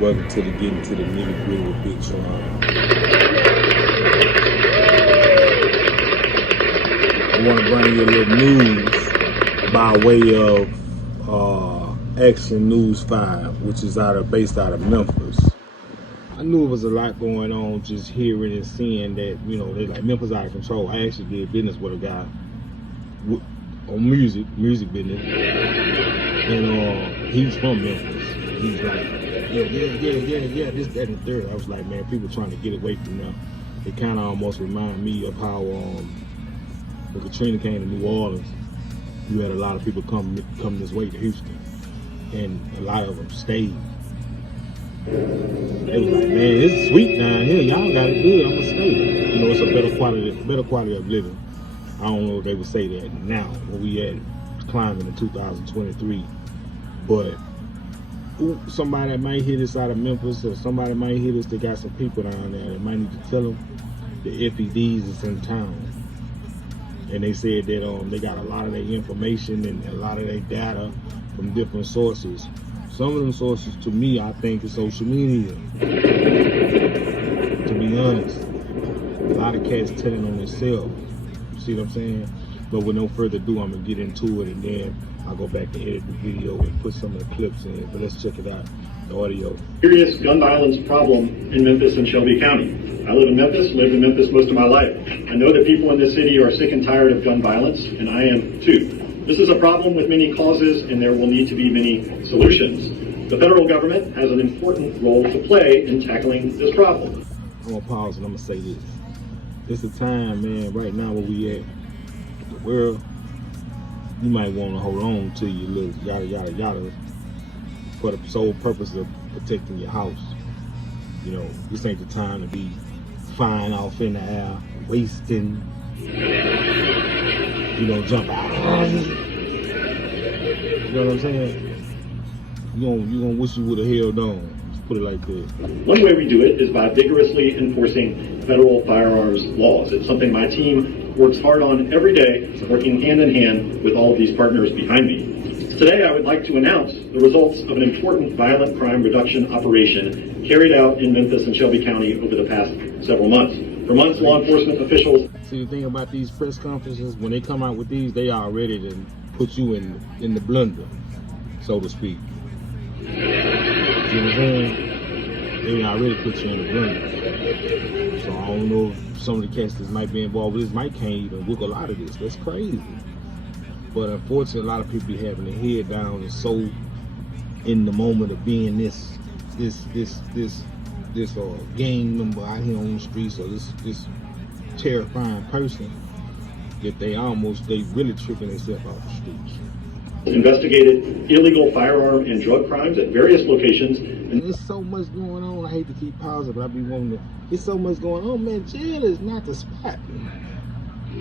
Welcome to the getting to the nitty gritty with Big Sean. I want to bring you a little news by way of Action News 5, which is based out of Memphis. I knew it was a lot going on just hearing and seeing that, they like Memphis out of control. I actually did business with a guy on music business, and he's from Memphis. He's like, yeah, this, that, and the third. I was like, man, people trying to get away from them. It kind of almost remind me of how when Katrina came to New Orleans, you had a lot of people come this way to Houston, and a lot of them stayed. They was like, man, it's sweet down here. Y'all got it good. I'm gonna stay. It's a better quality of living. I don't know if they would say that now when we at climbing in 2023, but somebody that might hear this out of Memphis, or somebody might hear this that got some people down there that might need to tell them the FEDs is in town. And they said that they got a lot of their information and a lot of their data from different sources. Some of them sources, to me, I think is social media. To be honest, a lot of cats telling on themselves. You see what I'm saying? But with no further ado, I'm gonna get into it, and then I'll go back to edit the video and put some of the clips in. But let's check it out, the audio. Serious gun violence problem in Memphis and Shelby County. I live in Memphis, lived in Memphis most of my life. I know that people in this city are sick and tired of gun violence, and I am too. This is a problem with many causes, and there will need to be many solutions. The federal government has an important role to play in tackling this problem. I'm gonna pause and I'm gonna say this. It's the time, man, right now where we at. The world, you might want to hold on to your little yada yada yada for the sole purpose of protecting your house. This ain't the time to be flying off in the air, wasting, jump out. You know what I'm saying? You gonna wish you would have held on. Let's put it like that. One way we do it is by vigorously enforcing federal firearms laws. It's something my team works hard on every day, working hand in hand with all of these partners behind me. Today, I would like to announce the results of an important violent crime reduction operation carried out in Memphis and Shelby County over the past several months. For months, law enforcement officials... See, the thing about these press conferences, when they come out with these, they are ready to put you in the blender, so to speak. See what I'm saying? They already put you in the blender. So I don't know if some of the cats that might be involved with this can't even work a lot of this. That's crazy. But unfortunately, a lot of people be having their head down and so in the moment of being this gang member out here on the streets, or this terrifying person, that they really tripping themselves off the streets. Investigated illegal firearm and drug crimes at various locations. And there's so much going on. I hate to keep pausing, but I be wanting to. There's so much going on, man. Jail is not the spot.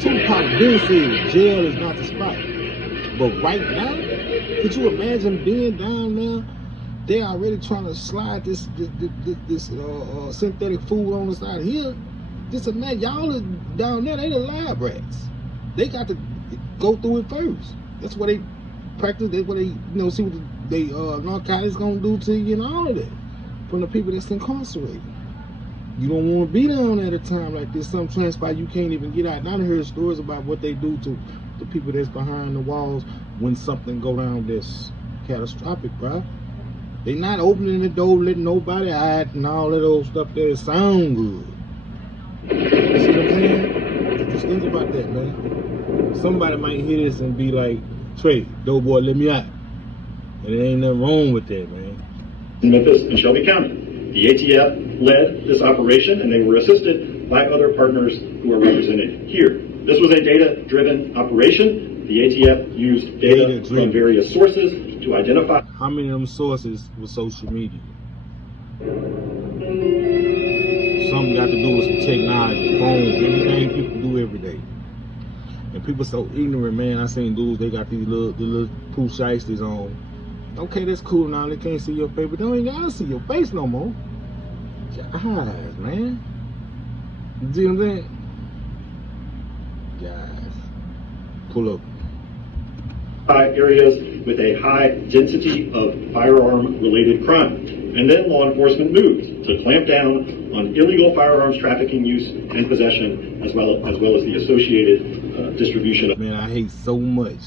Tupac Ben said jail is not the spot. But right now, could you imagine being down there? They already trying to slide this synthetic food on the side here. Just imagine, y'all are down there. They the lab rats. They got to go through it first. That's what they practice. That's what they see what they narcotics gonna do to you and all of that from the people that's incarcerated. You don't want to be down at a time like this. Some transpire, you can't even get out. And I heard stories about what they do to the people that's behind the walls when something go down that's catastrophic, bro. They not opening the door, letting nobody out and all that old stuff there sound good. You see what I'm saying? Just think about that, man. Somebody might hear this and be like, Trey, dope boy, let me out. And there ain't nothing wrong with that, man. In Memphis and Shelby County. The ATF led this operation, and they were assisted by other partners who are represented here. This was a data-driven operation. The ATF used data from various sources to identify... How many of them sources were social media? Something got to do with some technology, phones, everything people do every day. And people so ignorant, man. I seen dudes, they got these little poo shiesties on. Okay, that's cool now. They can't see your face, but they ain't gotta see your face no more. Your eyes, man. You see what I'm saying? Guys, pull up. Areas with a high density of firearm-related crime. And then law enforcement moved to clamp down on illegal firearms trafficking, use, and possession, as well as the associated distribution of. Man, I hate so much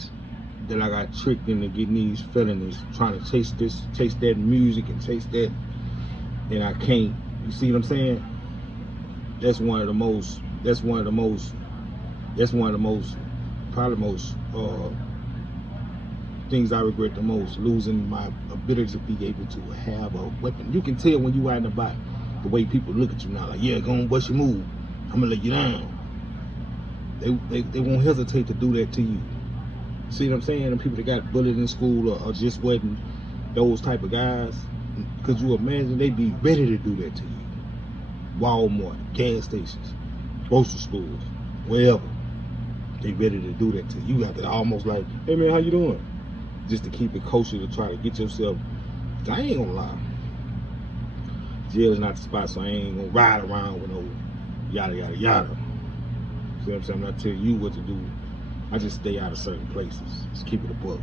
that I got tricked into getting these felonies, trying to chase that music and chase that, and I can't. You see what I'm saying? That's one of the most, probably the most things I regret the most, losing my ability to be able to have a weapon. You can tell when you out in the bike, the way people look at you now, like, yeah, go on, bust your move, I'm gonna let you down. They won't hesitate to do that to you. See what I'm saying? And people that got bullied in school or just wasn't those type of guys, could you imagine they be ready to do that to you? Walmart, gas stations, grocery stores, wherever. They ready to do that to you. You have to almost like, hey man, how you doing? Just to keep it kosher, to try to get yourself. I ain't gonna lie. Jail is not the spot, so I ain't gonna ride around with no yada yada yada. See what I'm saying? I'm not telling you what to do. I just stay out of certain places. Just keep it a book.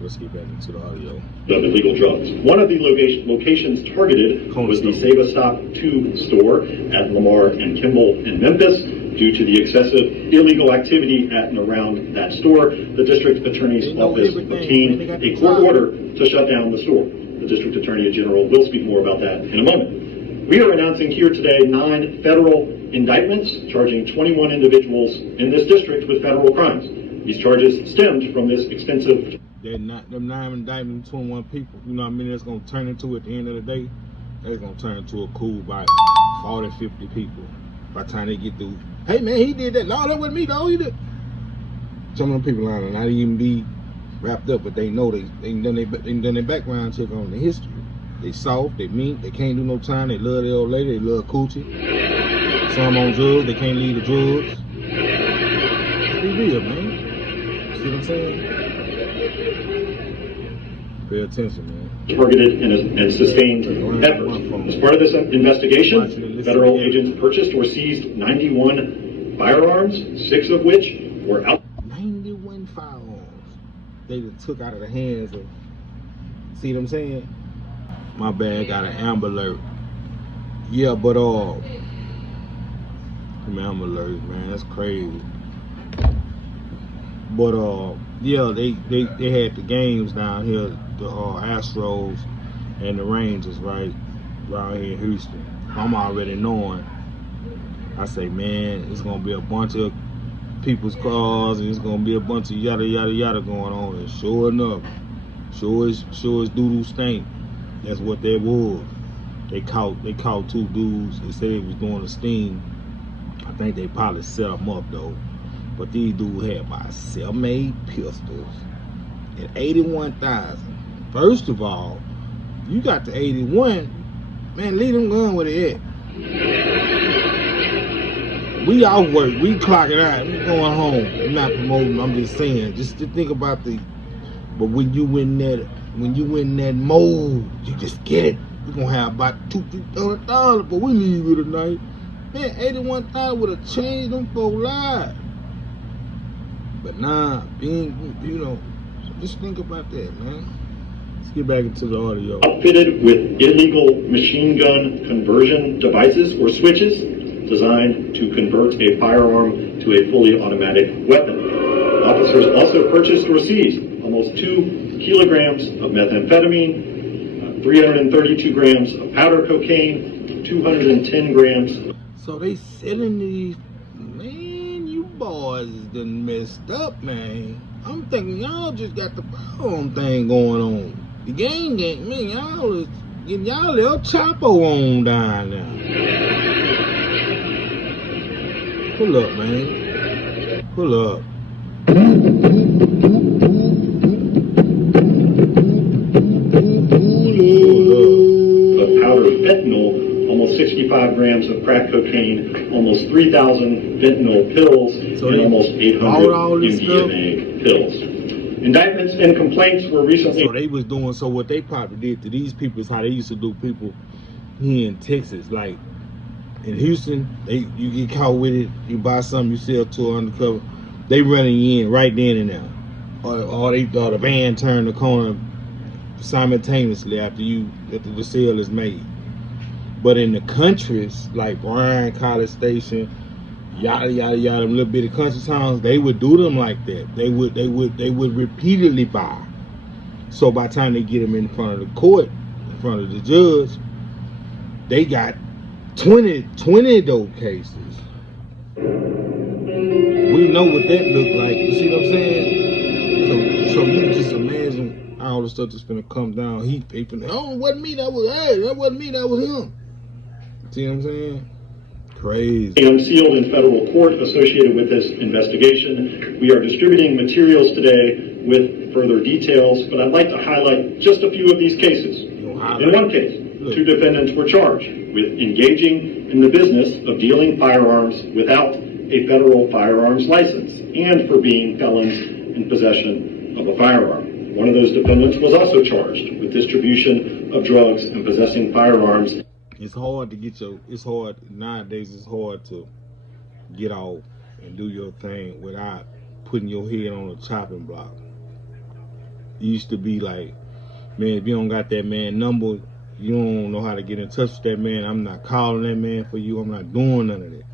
Let's get back into the audio. Of illegal drugs. One of the locations targeted was the Save a Stop 2 store at Lamar and Kimball in Memphis. Due to the excessive illegal activity at and around that store, the district attorney's office obtained a court order to shut down the store. The district attorney general will speak more about that in a moment. We are announcing here today 9 federal indictments charging 21 individuals in this district with federal crimes. These charges stemmed from this extensive. Them 9 indictments, 21 people. You know what I mean? That's gonna turn into, at the end of the day, that's gonna turn into a cool by 40, 50 people. By the time they get through, hey man, he did that. No, that wasn't me, though. He did. Some of them people are not even be wrapped up, but they know they done their background check on the history. They soft, they mean, they can't do no time. They love their old lady, they love coochie. Some on drugs, they can't leave the drugs. Be real, man. See what I'm saying? Pay attention, man. Targeted and sustained efforts. As part of this investigation, federal agents purchased or seized 91 firearms, 6 of which were out. 91 firearms they just took out of the hands of. See what I'm saying? My bad, got an Amber Alert. Yeah, but Amber Alert, man, that's crazy. But yeah, they had the games down here, the Astros and the Rangers, right, around here in Houston. I'm already knowing. I say, man, it's gonna be a bunch of people's cars, and it's gonna be a bunch of yada yada yada going on. And sure enough, sure as doo-doo stink. That's what that was. They caught 2 dudes. They said they was doing a sting. I think they probably set them up though. But these dudes had my cell-made pistols at 81,000. First of all, you got the 81, man, leave them gun where they at. We off work, we clocking out, we going home. I'm not promoting, I'm just saying, just to think about but when you in that mode, you just get it. We're gonna have about $200-300, but we leave here tonight. Man, 81,000 would have changed them for lives. But nah, just think about that, man. Let's get back into the audio. Outfitted with illegal machine gun conversion devices or switches designed to convert a firearm to a fully automatic weapon. Officers also purchased or seized almost 2 kilograms of methamphetamine, 332 grams of powder cocaine, 210 grams. So they selling these, man, you boys done messed up, man. I'm thinking y'all just got the firearm thing going on. The gang, man, y'all is getting y'all little Chapo on down now. Pull up, man. Pull up. Of powder fentanyl, almost 65 grams of crack cocaine, almost 3,000 fentanyl pills, and almost 800 MDMA pills. Indictments and complaints were recently. So they was doing, so what they probably did to these people is how they used to do people here in Texas. Like in Houston, you get caught with it, you buy something, you sell to an undercover, they running you in right then and there. Or the van turned the corner, simultaneously after the sale is made. But in the countries like Bryan, College Station, yada yada yada, them little bitty country towns, they would do them like that. They would repeatedly buy. So by the time they get them in front of the court, in front of the judge, they got 20 of those cases. We know what that look like. You see what I'm saying? So you just imagine all the stuff that's gonna come down. He finna, oh, it wasn't me, that was hey, that wasn't me, that was him. See what I'm saying? Crazy. Unsealed in federal court associated with this investigation. We are distributing materials today with further details, but I'd like to highlight just a few of these cases. In one case, 2 defendants were charged with engaging in the business of dealing firearms without a federal firearms license and for being felons in possession of a firearm. One of those defendants was also charged with distribution of drugs and possessing firearms. It's hard to get it's hard nowadays, it's hard to get off and do your thing without putting your head on a chopping block. It used to be like, man, if you don't got that man number, you don't know how to get in touch with that man. I'm not calling that man for you. I'm not doing none of that.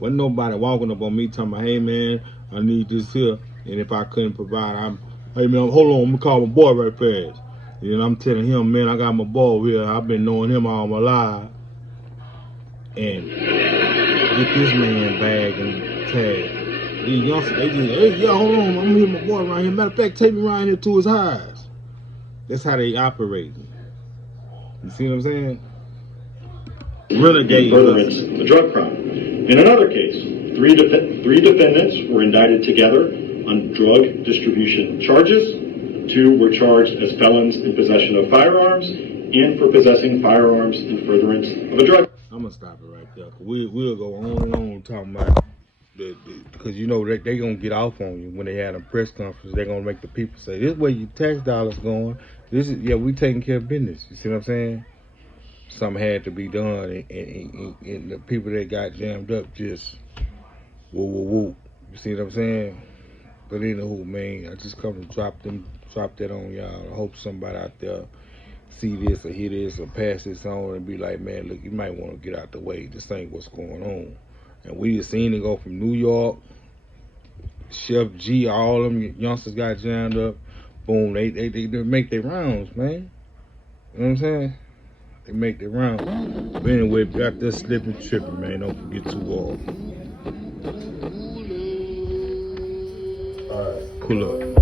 Wasn't nobody walking up on me talking about, hey man, I need this here. And if I couldn't provide, hey man, hold on, I'm gonna call my boy right fast. And I'm telling him, man, I got my boy over here. I've been knowing him all my life. And get this man bag and tag. These youngsters, they just, hey, yo, hold on, I'm gonna hit my boy around here. Matter of fact, take me around here to his highs. That's how they operate. You see what I'm saying? Renegade. Furtherance of a drug crime. In another case, three defendants were indicted together on drug distribution charges. 2 were charged as felons in possession of firearms and for possessing firearms in furtherance of a drug. I'm gonna stop it right there. We'll go on and on talking about because you know they gonna get off on you when they had a press conference. They're gonna make the people say, "This is where your tax dollars going. This is we taking care of business." You see what I'm saying? Something had to be done, and the people that got jammed up just woo. You see what I'm saying? But anywho, man, I just come to drop that on y'all. I hope somebody out there see this or hear this or pass this on and be like, man, look, you might want to get out the way. This ain't what's going on. And we just seen it go from New York, Chef G, all them youngsters got jammed up. Boom, they make their rounds, man. You know what I'm saying? They make their rounds. But anyway, if you got this slipping, tripping, man, don't forget to walk. All right, pull up.